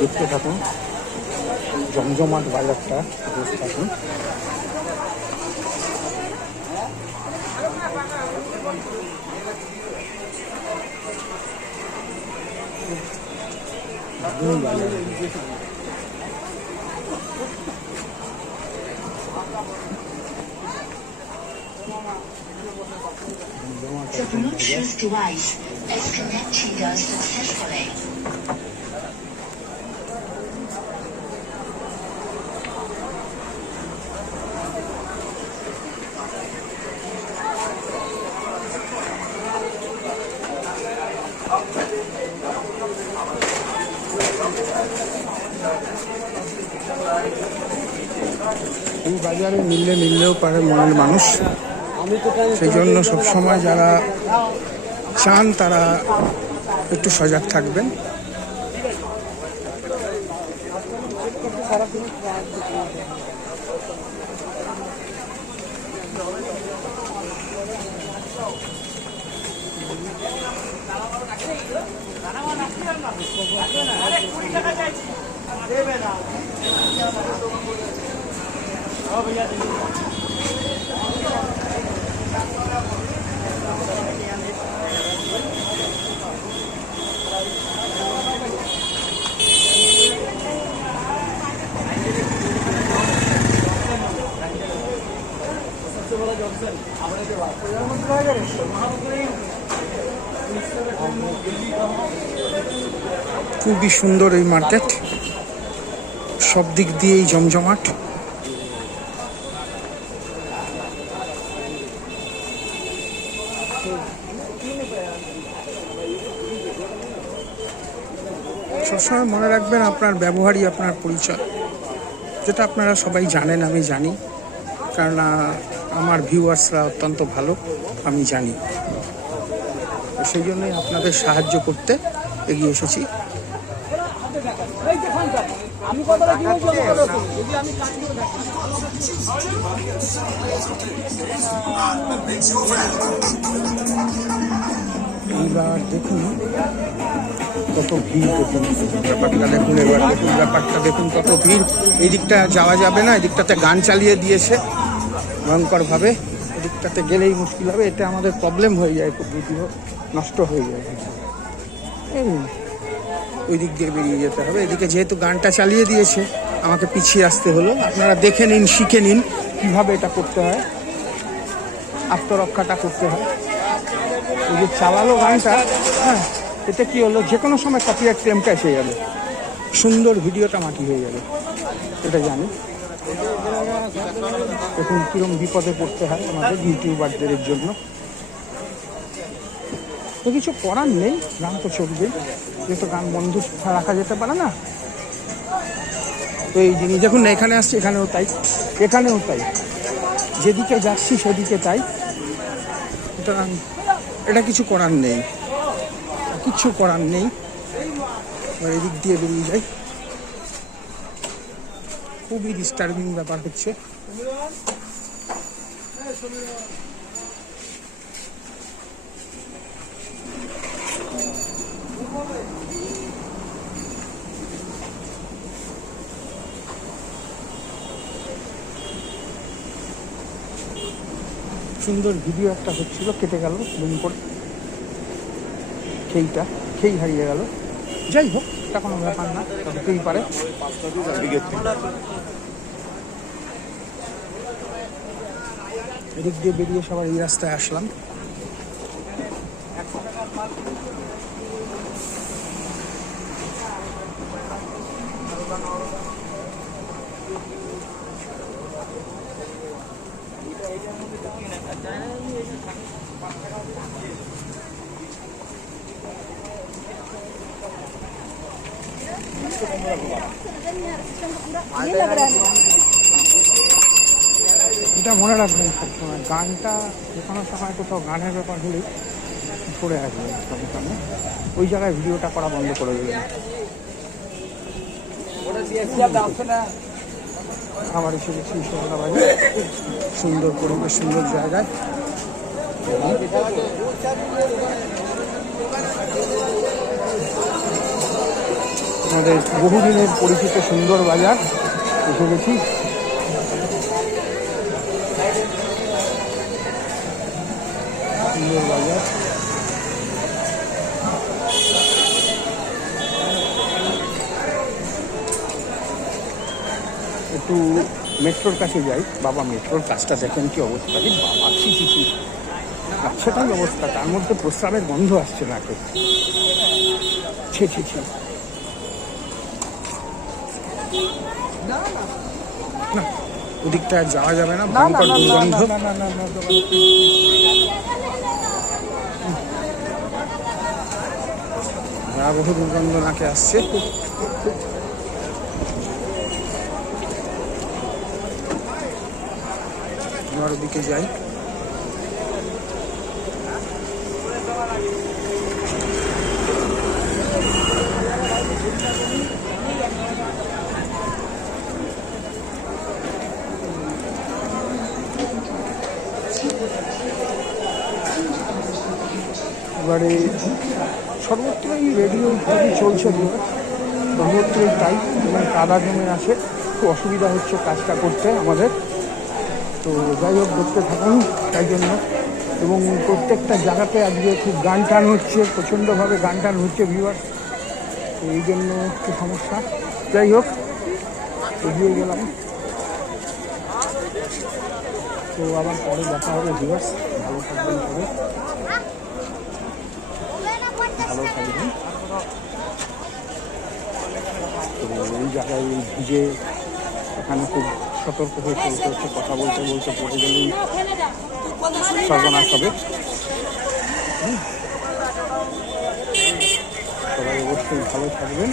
দেখতে থাকুন জমজমাট বাজারটা দেখতে থাকুন The। Bluetooth device is connected successfully. এই বাজারে মিললে মিললেও পারে মনের মানুষ। সেই জন্য সবসময় যারা চান তারা একটু সজাগ থাকবেন। আপনাকে বাদ করে মধ্যে হয়ে গেলে মহাপুরে খুবই সুন্দর এই মার্কেট। সব দিক দিয়েই জমজমাট। সবসময় মনে রাখবেন আপনার ব্যবহারই আপনার পরিচয়। যেটা আপনারা সবাই জানেন, আমি জানি। কারণ আমার ভিউয়ার্সরা অত্যন্ত ভালো, আমি জানি। সেই জন্যই আপনাদের সাহায্য করতে এগিয়ে এসেছি। এইবার দেখুন কত ভিড় দেখুন। ব্যাপারটা দেখুন, এবার দেখুন, ব্যাপারটা দেখুন কত ভিড়। এই দিকটা যাওয়া যাবে না এদিকটাতে গান চালিয়ে দিয়েছে। ভয়ঙ্করভাবে এদিকটাতে গেলেই মুশকিল হবে, এটা আমাদের প্রবলেম হয়ে যায় খুব ভিডিও নষ্ট হয়ে যায়। ওই দিক দিয়ে বেরিয়ে যেতে হবে। এদিকে যেহেতু গানটা চালিয়ে দিয়েছে, আমাকে পিছিয়ে আসতে হলো। আপনারা দেখে নিন, শিখে নিন কীভাবে এটা করতে হয়। আত্মরক্ষাটা করতে হয়। এই যে চালালো গানটা হ্যাঁ এতে কী হলো? যে কোনো সময় কপিরাইট ক্লেমটা এসে যাবে। সুন্দর ভিডিওটা মাটি হয়ে যাবে। এটা জানি। এখন কীরকম বিপদে পড়তে হয় আমাদের ইউটিউবারদের জন্য। তো কিছু করার নেই, গান তো চলবে। যেহেতু গান বন্ধ রাখা যেতে পারে না। তো এই জিনিস, দেখুন না, এখানে আসছি, এখানেও তাই এখানেও তাই। যেদিকে যাচ্ছি, সেদিকে তাই। সুতরাং এটা কিছু করার নেই। কিছু করার নেই। এদিক দিয়ে বেরিয়ে যাই। খুবই ডিস্টার্বিং ব্যাপার হচ্ছে। সুন্দর ভিডিও একটা হচ্ছিল, কেটে গেল দুম করে। খেই হারিয়ে গেল। যাই হোক, এটা কোনো ব্যাপার না, হতেই পারে। এদিক দিয়ে বেরিয়ে সবাই এই রাস্তায় আসলাম। এটা মনে রাখবেন সবসময়, গানটা যে কোনো সময় কোথাও গানের ব্যাপার হলে পড়ে আসবে সঙ্গে সঙ্গে ওই জায়গায় ভিডিওটা করা বন্ধ করে দেবেন। আবার এসে গেছি সন্ধ্যাবাড়ি সুন্দর পরিবেশ সুন্দর জায়গায়। আমাদের বহুদিনের পরিচিত সুন্দর বাজার এসে গেছি সুন্দর বাজার একটু মেট্রোর কাছে যাই। বাবা মেট্রোর কাজটা দেখেন কি অবস্থা। রে বাবা ছি ছি ছি। সেটাই অবস্থা তার মধ্যে প্রস্রাবের গন্ধ আসছে না কেউ ছি ছি ছি। না ওদিকটা যাওয়া যাবে না ভয়ঙ্কর দুর্গন্ধ। ভয়াবহ দুর্গন্ধ নাকে আসছে। এবার ওদিকে যাই। এবারে সর্বত্রই রেডিও ইত্যাদি চলছে সর্বত্রই তাই, এবং কাদা জমে আসে। খুব অসুবিধা হচ্ছে কাজটা করতে আমাদের। তো যাই হোক, দেখতে থাকুন, তাই জন্য। এবং প্রত্যেকটা জায়গাতে আজকে খুব গান টান হচ্ছে, প্রচণ্ডভাবে গান টান হচ্ছে ভিউয়ার তো এই জন্য একটু সমস্যা। যাই হোক, এগিয়ে গেলাম। তো আবার পরে দেখা হবে ভিউয়ার্স ভালো থাকবেন সবাই। ভালো থাকবেন। তো এই জায়গায় ভিজে এখানে খুব সতর্ক হয়ে চলতে হচ্ছে, কথা বলতে বলতে পড়ে গেলেই সর্বনাশ হবে। সবাই অবশ্যই ভালো থাকবেন